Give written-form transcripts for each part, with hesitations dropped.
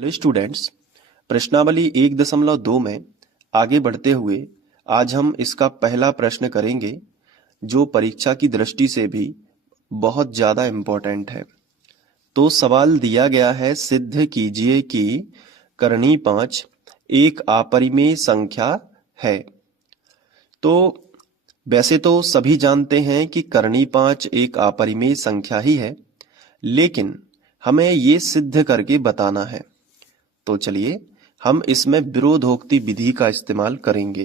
Hello students, प्रश्नावली 1.2 में आगे बढ़ते हुए आज हम इसका पहला प्रश्न करेंगे जो परीक्षा की दृष्टि से भी बहुत ज़्यादा इम्पोर्टेंट है। तो सवाल दिया गया है, सिद्ध कीजिए कि करनी 5 एक अपरिमेय संख्या है। तो वैसे तो सभी जानते हैं कि करनी 5 एक अपरिमेय संख्या ही है, लेकिन हमें ये सिद्ध करके बताना है। तो चलिए हम इसमें विरोधोक्ति विधि का इस्तेमाल करेंगे।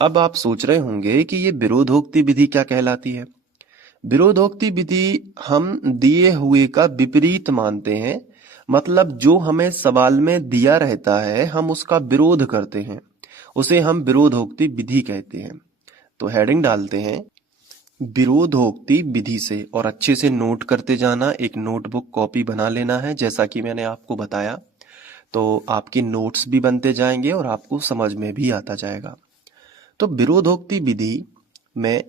अब आप सोच रहे होंगे कि ये विरोधोक्ति विधि क्या कहलाती है। विरोधोक्ति विधि हम दिए हुए का विपरीत मानते हैं, मतलब जो हमें सवाल में दिया रहता है हम उसका विरोध करते हैं, उसे हम विरोधोक्ति विधि कहते हैं। तो हेडिंग डालते हैं विरोधोक्ति विधि से, और अच्छे से नोट करते जाना। एक नोटबुक कॉपी बना लेना है जैसा कि मैंने आपको बताया, तो आपके नोट्स भी बनते जाएंगे और आपको समझ में भी आता जाएगा। तो विरोधोक्ति विधि में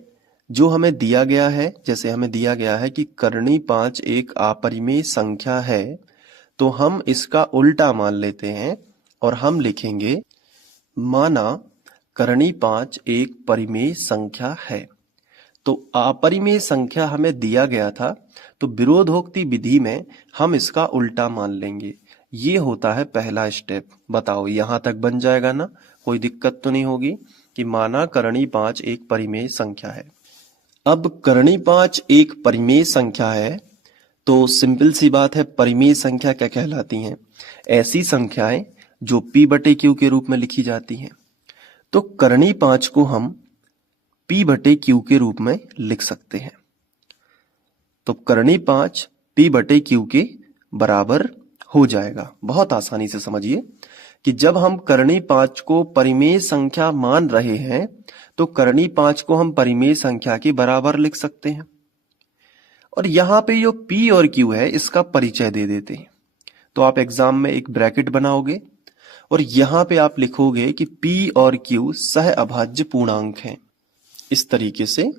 जो हमें दिया गया है, जैसे हमें दिया गया है कि करनी 5 एक अपरिमेय संख्या है, तो हम इसका उल्टा मान लेते हैं और हम लिखेंगे माना करनी 5 एक परिमेय संख्या है। तो अपरिमेय संख्या हमें दिया गया था, तो विरोधोक्ति विधि में हम इसका उल्टा मान लेंगे। ये होता है पहला स्टेप। बताओ यहां तक बन जाएगा ना? कोई दिक्कत तो नहीं होगी कि माना करनी 5 एक परिमेय संख्या है। अब करनी 5 एक परिमेय संख्या है तो सिंपल सी बात है, परिमेय संख्या क्या कहलाती हैं? ऐसी संख्याएं जो p/q के रूप में लिखी जाती हैं। तो करनी 5 को हम p/q के रूप में लिख सकते हैं। तो करनी 5 p/q के बराबर हो जाएगा। बहुत आसानी से समझिए कि जब हम करनी 5 को परिमेय संख्या मान रहे हैं तो करनी 5 को हम परिमेय संख्या के बराबर लिख सकते हैं। और यहां पे जो p और q है इसका परिचय दे देते हैं। तो आप एग्जाम में एक ब्रैकेट बनाओगे और यहां पे आप लिखोगे कि p और q सह अभाज्य पूर्णांक हैं, इस तरीके से।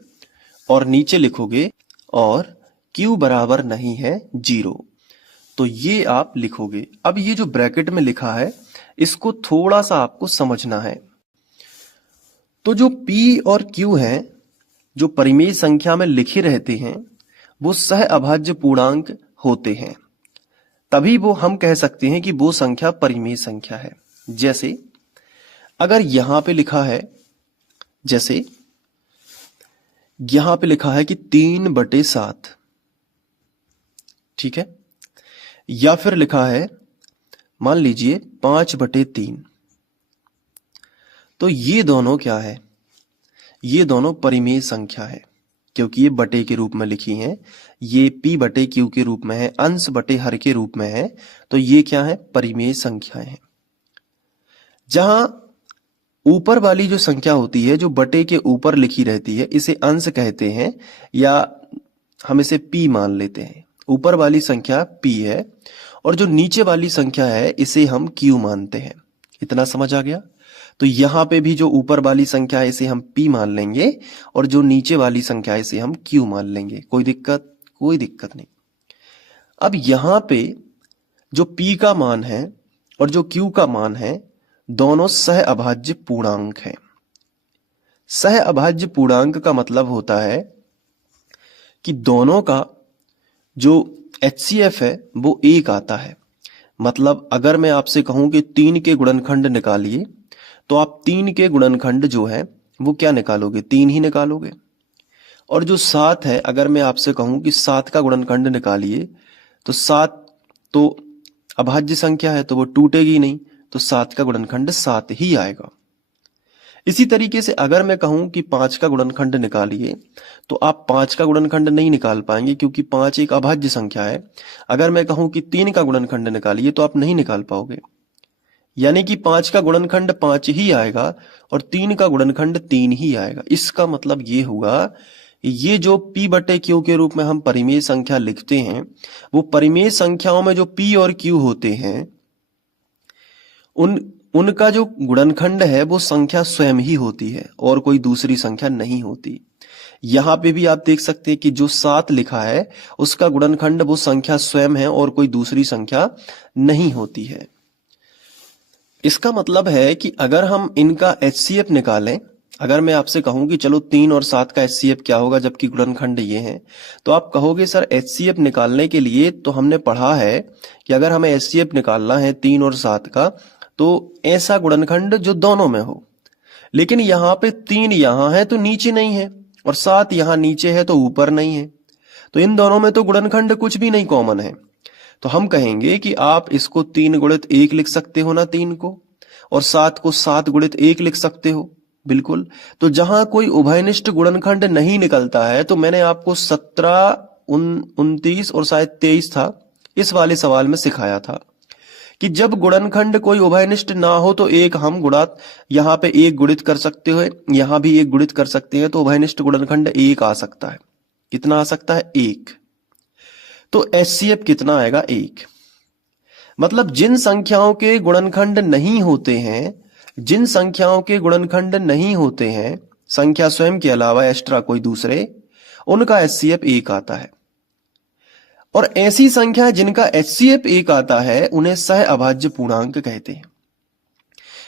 और नीचे लिखोगे और q बराबर नहीं है 0, तो ये आप लिखोगे। अब ये जो ब्रैकेट में लिखा है इसको थोड़ा सा आपको समझना है। तो जो p और q हैं जो परिमेय संख्या में लिखे रहते हैं वो सह अभाज्य पूर्णांक होते हैं, तभी वो हम कह सकते हैं कि वो संख्या परिमेय संख्या है। जैसे अगर यहां पे लिखा है, जैसे यहां पे लिखा है कि 3/7, ठीक है, या फिर लिखा है मान लीजिए 5/3, तो ये दोनों क्या है? ये दोनों परिमेय संख्या है, क्योंकि ये बटे के रूप में लिखी हैं। ये p/q के रूप में है, अंश बटे हर के रूप में है, तो ये क्या है? परिमेय संख्याएं हैं। जहां ऊपर वाली जो संख्या होती है जो बटे के ऊपर लिखी रहती है इसे अंश कहते हैं, या हम इसे p मान लेते हैं। ऊपर वाली संख्या p है और जो नीचे वाली संख्या है इसे हम q मानते हैं। इतना समझ आ गया? तो यहां पे भी जो ऊपर वाली संख्या है इसे हम p मान लेंगे और जो नीचे वाली संख्या है इसे हम q मान लेंगे। कोई दिक्कत? कोई दिक्कत नहीं। अब यहां पे जो p का मान है और जो q का मान है दोनों सह अभाज्य पूर्णांक हैं। सह अभाज्य पूर्णांक का मतलब होता है कि दोनों का जो HCF है वो 1 आता है। मतलब अगर मैं आपसे कहूं कि 3 के गुणनखंड निकालिए, तो आप 3 के गुणनखंड जो है वो क्या निकालोगे? 3 ही निकालोगे। और जो 7 है, अगर मैं आपसे कहूं कि 7 का गुणनखंड निकालिए, तो 7 तो अभाज्य संख्या है तो वो टूटेगी नहीं, तो 7 का गुणनखंड 7 ही आएगा। इसी तरीके से अगर मैं कहूं कि 5 का गुणनखंड निकालिए, तो आप 5 का गुणनखंड नहीं निकाल पाएंगे क्योंकि 5 एक अभाज्य संख्या है। अगर मैं कहूं कि 3 का गुणनखंड निकालिए तो आप नहीं निकाल पाओगे। यानी कि 5 का गुणनखंड 5 ही आएगा और 3 का गुणनखंड 3 ही आएगा। इसका मतलब ये हुआ, ये जो p/q के रूप में हम परिमेय संख्या लिखते हैं, वो परिमेय संख्याओं में जो p और q होते हैं उनका जो गुणनखंड है वो संख्या स्वयं ही होती है और कोई दूसरी संख्या नहीं होती। यहाँ पे भी आप देख सकते हैं कि जो 7 लिखा है उसका गुणनखंड वो संख्या स्वयं है और कोई दूसरी संख्या नहीं होती है। इसका मतलब है कि अगर हम इनका HCF निकालें, अगर मैं आपसे कहूं कि चलो 3 और 7 का HCF क्या होगा जबकि गुणनखंड ये हैं, तो आप कहोगे सर HCF निकालने के लिए तो हमने पढ़ा है कि अगर हमें HCF निकालना है 3 और 7 का तो ऐसा गुणनखंड जो दोनों में हो। लेकिन यहाँ पे 3 यहाँ है तो नीचे नहीं है और 7 यहाँ नीचे है तो ऊपर नहीं है, तो इन दोनों में तो गुणनखंड कुछ भी नहीं कॉमन है। तो हम कहेंगे कि आप इसको 3 गुणित 1 लिख सकते हो ना 3 को, और 7 को 7 गुणित 1 लिख सकते हो, बिल्कुल। तो जहां कोई उभयनिष्ठ गुणनखंड नहीं निकलता है, तो मैंने आपको 17, 29 और शायद 23 था, इस वाले सवाल में सिखाया था कि जब गुणनखंड कोई उभयनिष्ठ ना हो तो एक हम गुणात यहाँ पे 1 गुणित कर सकते हो, यहां भी 1 गुणित कर सकते हैं, तो उभयनिष्ठ गुणनखंड 1 आ सकता है। कितना आ सकता है? 1। तो HCF कितना आएगा? 1। मतलब जिन संख्याओं के गुणनखंड नहीं होते हैं, जिन संख्याओं के गुणनखंड नहीं होते हैं, संख्या स्वयं के अलावा एक्स्ट्रा कोई दूसरे, उनका HCF 1 आता है। और ऐसी संख्या जिनका HCF 1 आता है उन्हें सह अभाज्य पूर्णांक कहते हैं।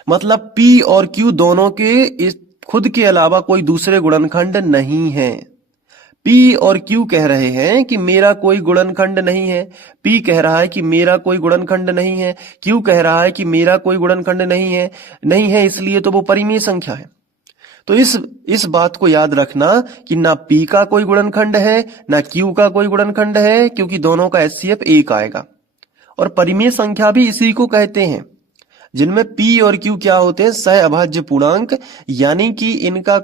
मतलब P और Q दोनों के खुद के अलावा कोई दूसरे गुणनखंड नहीं है। P और Q कह रहे हैं कि मेरा कोई गुणनखंड नहीं है, P कह रहा है कि मेरा कोई गुणनखंड नहीं है, Q कह रहा है कि मेरा कोई गुणनखंड नहीं है, इसलिए तो वो परिमेय संख्या है। तो इस बात को याद रखना कि ना P का कोई गुणनखंड है ना Q का कोई गुणनखंड है, क्योंकि दोनों का HCF 1 आएगा। और परिमेय संख्या भी इसी को कहते हैं, जिनमें P और Q क्या होते हैं? सह अभाज्य पूर्णांक, यानी कि इनका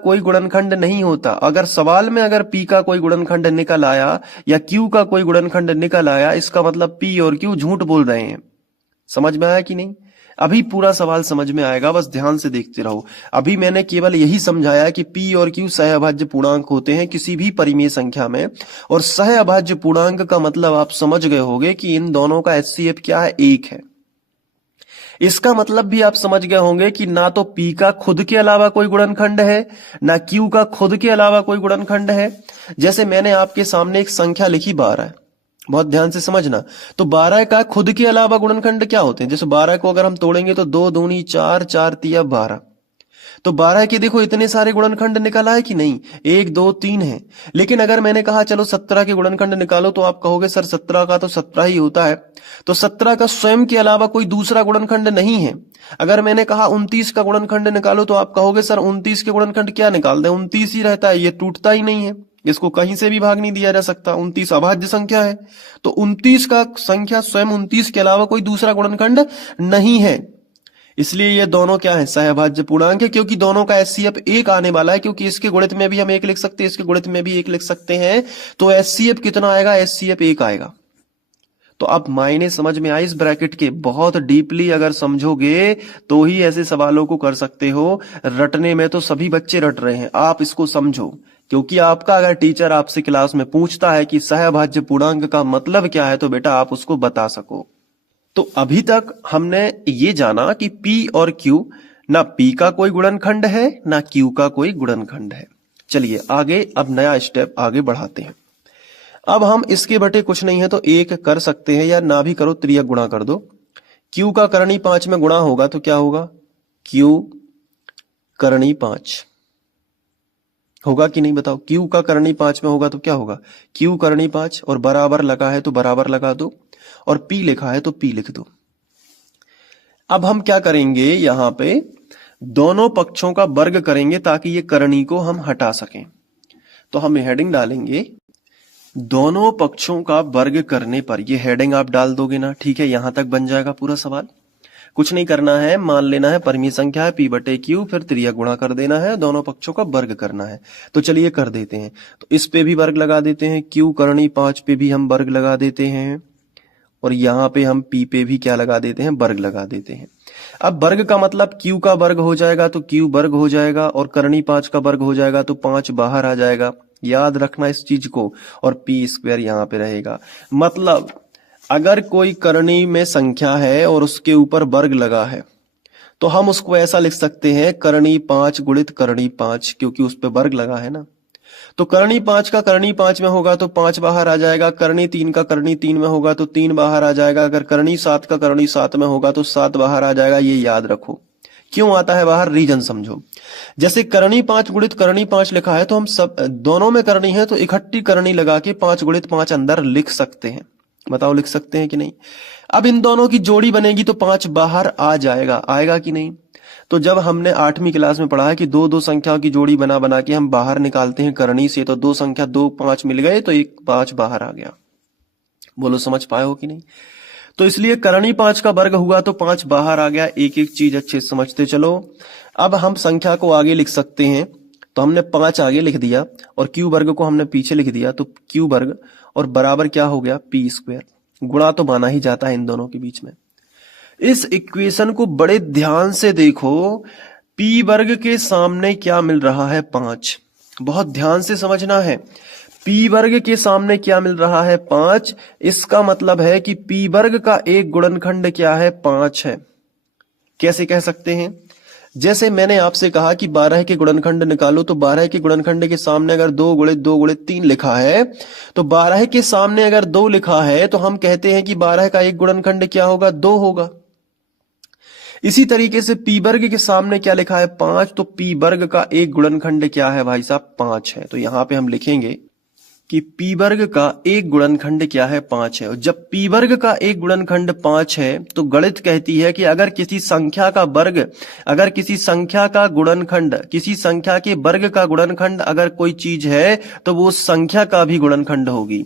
कोई गुणनखंड नहीं होता। अगर सवाल में अगर P का कोई गुणनखंड निकल आया या Q का कोई गुणनखंड निकल आया, इसका मतलब P और Q झूठ बोल रहे हैं। समझ में आया कि नहीं? अभी पूरा सवाल समझ में आएगा, बस ध्यान से देखते रहो। अभी मैंने केवल यही समझाया कि P और Q सह अभाज्य पूर्णांक होते हैं किसी भी परिमेय संख्या में, और सह अभाज्य पूर्णांक का मतलब आप समझ गए होंगे कि इन दोनों का HCF क्या है? 1 है। इसका मतलब भी आप समझ गए होंगे कि ना तो P का खुद के अलावा कोई गुणनखंड है, ना Q का खुद के अलावा कोई गुणनखंड है। जैसे मैंने आपके सामने एक संख्या लिखी 12, बहुत ध्यान से समझना। तो 12 का खुद के अलावा गुणनखंड क्या होते हैं? जैसे 12 को अगर हम तोड़ेंगे तो 2 दूनी 4, 4 तिया 12। तो 12 के देखो इतने सारे गुणनखंड निकल आए कि नहीं? 1 2 3 है। लेकिन अगर मैंने कहा चलो 17 के गुणनखंड निकालो, तो आप कहोगे सर 17 का तो 17 ही होता है, तो 17 का स्वयं के अलावा कोई दूसरा गुणनखंड नहीं है। अगर मैंने कहा 29 का गुणनखंड निकालो, तो आप कहोगे सर 29 के गुणनखंड क्या निकाल दें? 29 ही रहता है, ये टूटता ही नहीं है, इसको कहीं से भी भाग नहीं दिया जा सकता। 29 अभाज्य संख्या है, तो 29 का संख्या स्वयं 29 के अलावा कोई दूसरा गुणनखंड नहीं है। इसलिए ये दोनों क्या है? सहअभाज्य पूर्णांक है, क्योंकि दोनों का HCF 1 आने वाला है, क्योंकि इसके गुणित में भी हम 1 लिख सकते हैं, इसके गुणित में भी 1 लिख सकते हैं। तो HCF कितना आएगा? HCF 1 आएगा। तो अब मायने समझ में आए इस ब्रैकेट के? बहुत डीपली अगर समझोगे तो ही ऐसे सवालों को कर सकते हो। रटने में तो सभी बच्चे रट रहे हैं, आप इसको समझो, क्योंकि आपका अगर टीचर आपसे क्लास में पूछता है कि सहअभाज्य पूर्णांक का मतलब क्या है, तो बेटा आप उसको बता सको। तो अभी तक हमने ये जाना कि P और Q, ना P का कोई गुणनखंड है ना Q का कोई गुणनखंड है। चलिए आगे अब नया स्टेप आगे बढ़ाते हैं। अब हम इसके बटे कुछ नहीं है तो 1 कर सकते हैं, या ना भी करो त्रियक गुणा कर दो। Q का करणी 5 में गुणा होगा तो क्या होगा? Q करणी 5 होगा कि नहीं बताओ? Q का करणी 5 में होगा तो क्या होगा? Q करणी 5, और बराबर लगा है तो बराबर लगा दो, और P लिखा है तो P लिख दो। अब हम क्या करेंगे? यहां पे दोनों पक्षों का वर्ग करेंगे ताकि ये करणी को हम हटा सकें। तो हम हेडिंग डालेंगे दोनों पक्षों का वर्ग करने पर। ये हेडिंग आप डाल दोगे ना? ठीक है, यहां तक बन जाएगा पूरा सवाल। कुछ नहीं करना है, मान लेना है परिमेय संख्या है P बटे Q, फिर त्रियक गुणा कर देना है, दोनों पक्षों का वर्ग करना है। तो चलिए कर देते हैं। तो इस पे भी वर्ग लगा देते हैं, Q करणी 5 पे भी हम वर्ग लगा देते हैं, और यहां पे हम P पे भी क्या लगा देते हैं? वर्ग लगा देते हैं। अब वर्ग का मतलब Q का वर्ग हो जाएगा तो Q वर्ग हो जाएगा, और करणी 5 का वर्ग हो जाएगा तो 5 बाहर आ जाएगा। याद रखना इस चीज को, और P स्क्वायर यहां पे रहेगा। मतलब अगर कोई करणी में संख्या है और उसके ऊपर वर्ग लगा है, तो हम उसको ऐसा लिख सकते हैं करणी 5 गुणित करणी 5, क्योंकि उस पे वर्ग लगा है ना। तो करनी 5 का करनी 5 में होगा तो 5 बाहर आ जाएगा, करनी 3 का करनी 3 में होगा तो 3 बाहर आ जाएगा, अगर करनी 7 का करनी 7 में होगा तो 7 बाहर आ जाएगा। ये याद रखो। क्यों आता है बाहर, रीजन समझो। जैसे करनी 5 गुणित करनी 5 लिखा है तो हम सब दोनों में करनी है तो इकट्ठी करनी लगा के 5 गुणित 5 अंदर लिख सकते हैं। बताओ लिख सकते हैं कि नहीं। अब इन दोनों की जोड़ी बनेगी तो 5 बाहर आ जाएगा, आएगा कि नहीं। तो जब हमने 8वीं क्लास में पढ़ा है कि दो दो संख्याओं की जोड़ी बना बना के हम बाहर निकालते हैं करनी से, तो दो संख्या 2 5 मिल गए तो एक 5 बाहर आ गया। बोलो समझ पाए हो कि नहीं। तो इसलिए करनी 5 का वर्ग हुआ तो 5 बाहर आ गया। एक एक चीज अच्छे से समझते चलो। अब हम संख्या को आगे लिख सकते हैं, तो हमने 5 आगे लिख दिया और क्यू वर्ग को हमने पीछे लिख दिया, तो क्यू वर्ग और बराबर क्या हो गया, पी स्क्वायर। गुणा तो माना ही जाता है इन दोनों के बीच में। इस इक्वेशन को बड़े ध्यान से देखो। पी वर्ग के सामने क्या मिल रहा है, 5। बहुत ध्यान से समझना है। पी वर्ग के सामने क्या मिल रहा है, 5। इसका मतलब है कि पी वर्ग का एक गुणनखंड क्या है, 5 है। कैसे कह सकते हैं, जैसे मैंने आपसे कहा कि 12 के गुणनखंड निकालो, तो 12 के गुणनखंड के सामने अगर 2 गुणित 2 गुणित 3 लिखा है, तो 12 के सामने अगर 2 लिखा है तो हम कहते हैं कि 12 का एक गुणनखंड क्या होगा, 2 होगा। इसी तरीके से पी वर्ग के सामने क्या लिखा है, 5, तो पी वर्ग का एक गुणनखंड क्या है भाई साहब, 5 है। तो यहां पे हम लिखेंगे कि पी वर्ग का एक गुणनखंड क्या है, 5 है। और जब पी वर्ग का एक गुणनखंड 5 है तो गणित कहती है कि अगर किसी संख्या का वर्ग, अगर किसी संख्या का गुणनखंड, किसी संख्या के वर्ग का गुणनखंड अगर कोई चीज है तो वो संख्या का भी गुणनखंड होगी।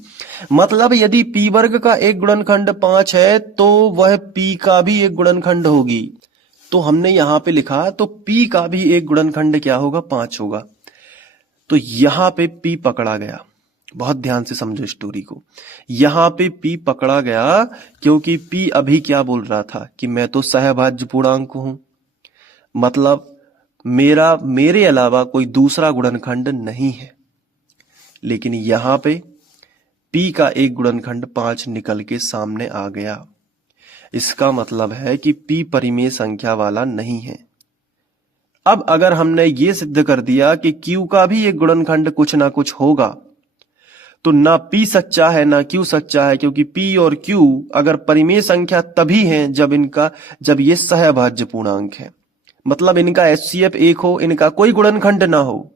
मतलब यदि पी वर्ग का एक गुणनखंड 5 है तो वह पी का भी एक गुणनखंड होगी। तो हमने यहां पे लिखा तो पी का भी एक गुणनखंड क्या होगा, 5 होगा। तो यहां पे पी पकड़ा गया। बहुत ध्यान से समझो स्टोरी को। यहां पे पी पकड़ा गया क्योंकि पी अभी क्या बोल रहा था कि मैं तो सहभाज्य पूर्णांक हूं, मतलब मेरे अलावा कोई दूसरा गुणनखंड नहीं है। लेकिन यहां पे पी का एक गुणनखंड 5 निकल के सामने आ गया। इसका मतलब है कि पी परिमेय संख्या वाला नहीं है। अब अगर हमने ये सिद्ध कर दिया कि क्यू का भी एक गुणनखंड कुछ ना कुछ होगा, तो ना पी सच्चा है ना क्यू सच्चा है, क्योंकि पी और क्यू अगर परिमेय संख्या तभी हैं जब ये सहभाज्य पूर्णांक है, मतलब इनका एचसीएफ 1 हो, इनका कोई गुणनखंड ना हो।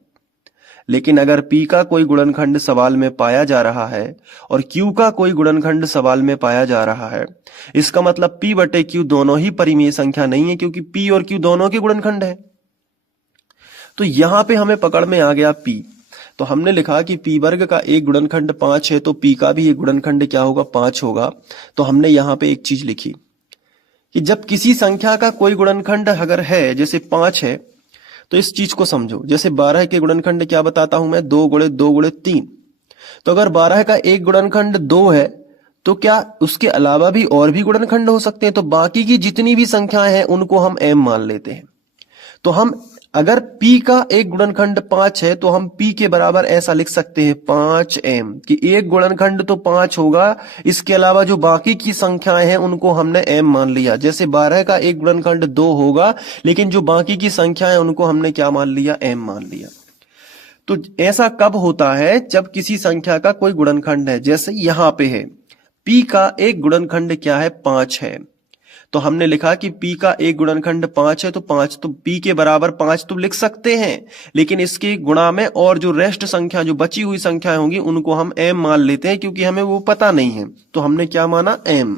लेकिन अगर पी का कोई गुणनखंड सवाल में पाया जा रहा है और क्यू का कोई गुणनखंड सवाल में पाया जा रहा है, इसका मतलब पी बटे क्यू दोनों ही परिमेय संख्या नहीं है, क्योंकि पी और क्यू दोनों के गुणनखंड है। तो यहां पे हमें पकड़ में आ गया पी। तो हमने लिखा कि पी वर्ग का एक गुणनखंड 5 है तो पी का भी एक गुणनखंड क्या होगा, 5 होगा। तो हमने यहां पे एक चीज लिखी कि जब किसी संख्या का कोई गुणनखंड अगर है, जैसे 5 है, तो इस चीज को समझो। जैसे 12 के गुणनखंड क्या बताता हूं मैं, 2 गुणित 2 गुणित 3। तो अगर 12 का एक गुणनखंड 2 है तो क्या उसके अलावा भी और भी गुणनखंड हो सकते हैं, तो बाकी की जितनी भी संख्याएं हैं उनको हम m मान लेते हैं। तो हम अगर p का एक गुणनखंड 5 है तो हम p के बराबर ऐसा लिख सकते हैं 5m, कि एक गुणनखंड तो 5 होगा, इसके अलावा जो बाकी की संख्याएं हैं उनको हमने m मान लिया। जैसे 12 का एक गुणनखंड 2 होगा, लेकिन जो बाकी की संख्याएं उनको हमने क्या मान लिया, m मान लिया। तो ऐसा कब होता है, जब किसी संख्या का कोई गुणनखंड है। जैसे यहां पे है p का एक गुणनखंड क्या है, 5 है। तो हमने लिखा कि p का एक गुणनखंड 5 है, तो 5 तो p के बराबर 5 तो लिख सकते हैं, लेकिन इसके गुणा में और जो रेस्ट संख्या, जो बची हुई संख्याएं होंगी उनको हम m मान लेते हैं, क्योंकि हमें वो पता नहीं है। तो हमने क्या माना, m।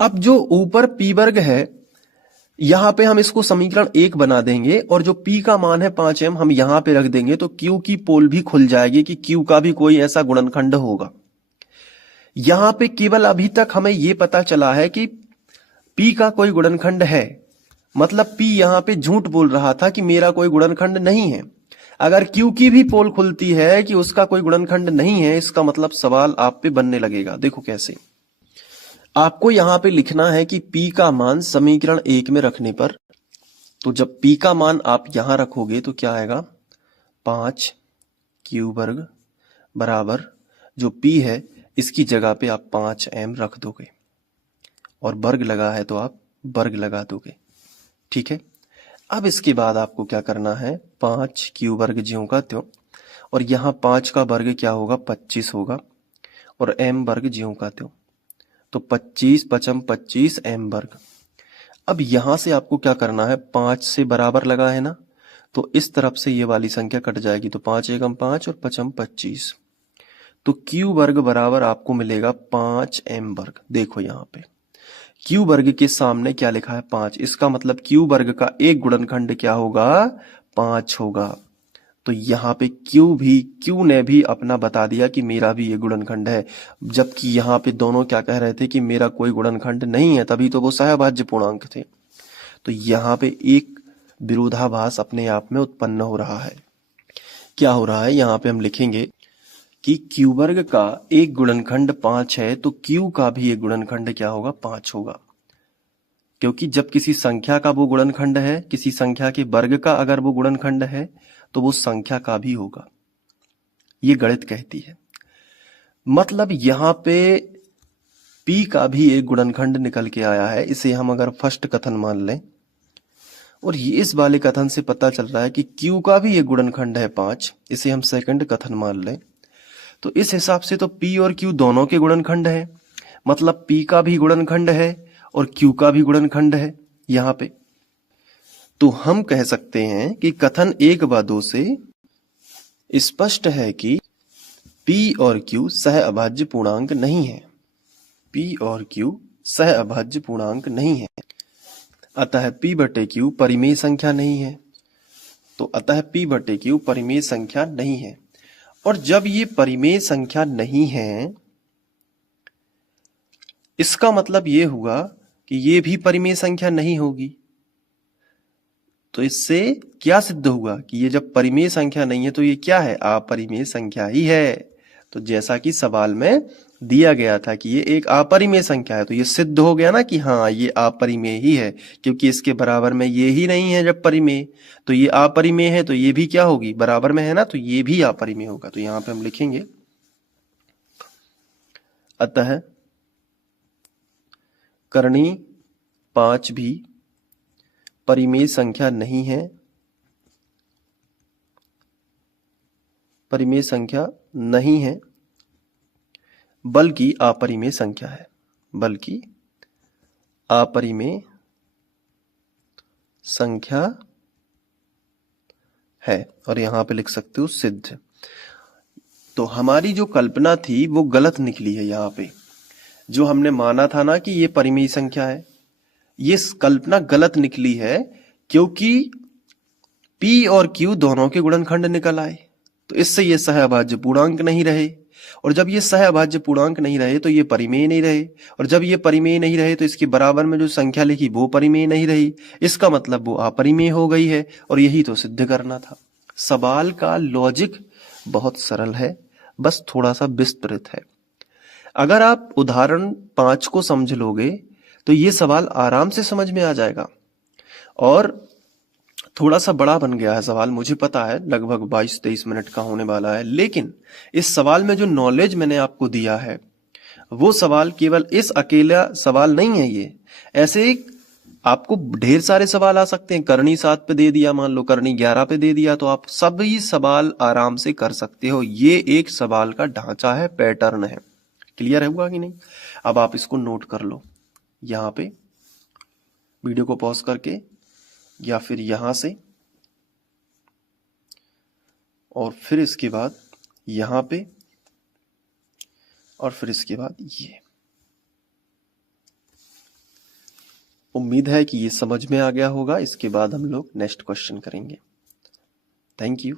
अब जो ऊपर p वर्ग है, यहां पे हम इसको समीकरण 1 बना देंगे और जो p का मान है 5m हम यहां पे रख देंगे, तो q की पोल भी खुल जाएगी कि q का भी कोई ऐसा गुणनखंड होगा। यहां पे केवल अभी तक हमें यह पता चला है कि P का कोई गुणनखंड है, मतलब P यहां पे झूठ बोल रहा था कि मेरा कोई गुणनखंड नहीं है। अगर Q की भी पोल खुलती है कि उसका कोई गुणनखंड नहीं है, इसका मतलब सवाल आप पे बनने लगेगा। देखो कैसे, आपको यहां पे लिखना है कि P का मान समीकरण 1 में रखने पर, तो जब P का मान आप यहां रखोगे तो क्या आएगा, 5q वर्ग बराबर जो P है इसकी जगह पे आप 5m रख दोगे और वर्ग लगा है तो आप वर्ग लगा दोगे। ठीक है। अब इसके बाद आपको क्या करना है, 5q वर्ग ज्यों का त्यों और यहाँ 5 का वर्ग क्या होगा, 25 होगा, और m वर्ग ज्यों का त्यों, तो 25 पचम 25 m वर्ग। अब यहां से आपको क्या करना है, 5 से बराबर लगा है ना, तो इस तरफ से ये वाली संख्या कट जाएगी, तो 5 एकम 5 और पचम 25, तो q वर्ग बराबर आपको मिलेगा 5m वर्ग। देखो यहाँ पे q वर्ग के सामने क्या लिखा है, 5, इसका मतलब q वर्ग का एक गुणनखंड क्या होगा, 5 होगा। तो यहाँ पे q ने भी अपना बता दिया कि मेरा भी ये गुणनखंड है, जबकि यहाँ पे दोनों क्या कह रहे थे कि मेरा कोई गुणनखंड नहीं है, तभी तो वो सहअभाज्य पूर्णांक थे। तो यहाँ पे एक विरोधाभास अपने आप में उत्पन्न हो रहा है। क्या हो रहा है, यहाँ पे हम लिखेंगे कि q वर्ग का एक गुणनखंड 5 है, तो q का भी एक गुणनखंड क्या होगा, 5 होगा। क्योंकि जब किसी संख्या का वो गुणनखंड है, किसी संख्या के वर्ग का अगर वो गुणनखंड है, तो वो संख्या का भी होगा, ये गणित कहती है। मतलब यहाँ पे p का भी एक गुणनखंड निकल के आया है, इसे हम अगर फर्स्ट कथन मान लें, और ये इस वाले कथन से पता चल रहा है कि q का भी एक गुणनखंड है 5, इसे हम सेकंड कथन मान लें, तो इस हिसाब से तो p और q दोनों के गुणनखंड है, मतलब p का भी गुणनखंड है और q का भी गुणनखंड है यहाँ पे। तो हम कह सकते हैं कि कथन 1 व 2 से स्पष्ट है कि p और q सहअभाज्य पूर्णांक नहीं है, p और q सहअभाज्य पूर्णांक नहीं है, अतः p बटे q परिमेय संख्या नहीं है। तो अतः p बटे q परिमेय संख्या नहीं है, और जब ये परिमेय संख्या नहीं है, इसका मतलब ये हुआ कि ये भी परिमेय संख्या नहीं होगी। तो इससे क्या सिद्ध हुआ कि ये जब परिमेय संख्या नहीं है तो ये क्या है, अपरिमेय संख्या ही है। तो जैसा कि सवाल में दिया गया था कि ये एक अपरिमेय संख्या है, तो ये सिद्ध हो गया ना कि हाँ ये अपरिमेय ही है, क्योंकि इसके बराबर में ये ही नहीं है जब परिमेय, तो ये अपरिमेय है, तो ये भी क्या होगी, बराबर में है ना, तो ये भी अपरिमेय होगा। तो यहाँ पे हम लिखेंगे अतः करणी 5 भी परिमेय संख्या नहीं है, परिमेय संख्या नहीं है, बल्कि अपरिमेय संख्या है, बल्कि अपरिमेय संख्या है। और यहां पे लिख सकते हो सिद्ध। तो हमारी जो कल्पना थी वो गलत निकली है। यहाँ पे जो हमने माना था ना कि ये परिमेय संख्या है, ये कल्पना गलत निकली है, क्योंकि p और q दोनों के गुणनखंड निकल आए, तो इससे ये सहअभाज्य पूर्णांक नहीं रहे, और जब ये सहअभाज्य पूर्णांक नहीं रहे तो ये परिमेय नहीं रहे, और जब ये परिमेय नहीं रहे तो इसके बराबर में जो संख्या लिखी वो परिमेय नहीं रही, इसका मतलब वो अपरिमेय हो गई है, और यही तो सिद्ध करना था। सवाल का लॉजिक बहुत सरल है, बस थोड़ा सा विस्तृत है। अगर आप उदाहरण 5 को समझ लोगे तो ये सवाल आराम से समझ में आ जाएगा। और थोड़ा सा बड़ा बन गया है सवाल, मुझे पता है, लगभग 22-23 मिनट का होने वाला है, लेकिन इस सवाल में जो नॉलेज मैंने आपको दिया है वो सवाल केवल इस अकेला सवाल नहीं है। ये ऐसे एक आपको ढेर सारे सवाल आ सकते हैं। करनी 7 पे दे दिया, मान लो करनी 11 पे दे दिया, तो आप सभी सवाल आराम से कर सकते हो। ये एक सवाल का ढांचा है, पैटर्न है। क्लियर हुआ कि नहीं? अब आप इसको नोट कर लो, यहाँ पे वीडियो को पॉज करके, या फिर यहां से, और फिर इसके बाद यहां पे, और फिर इसके बाद ये। उम्मीद है कि ये समझ में आ गया होगा। इसके बाद हम लोग नेक्स्ट क्वेश्चन करेंगे। Thank you.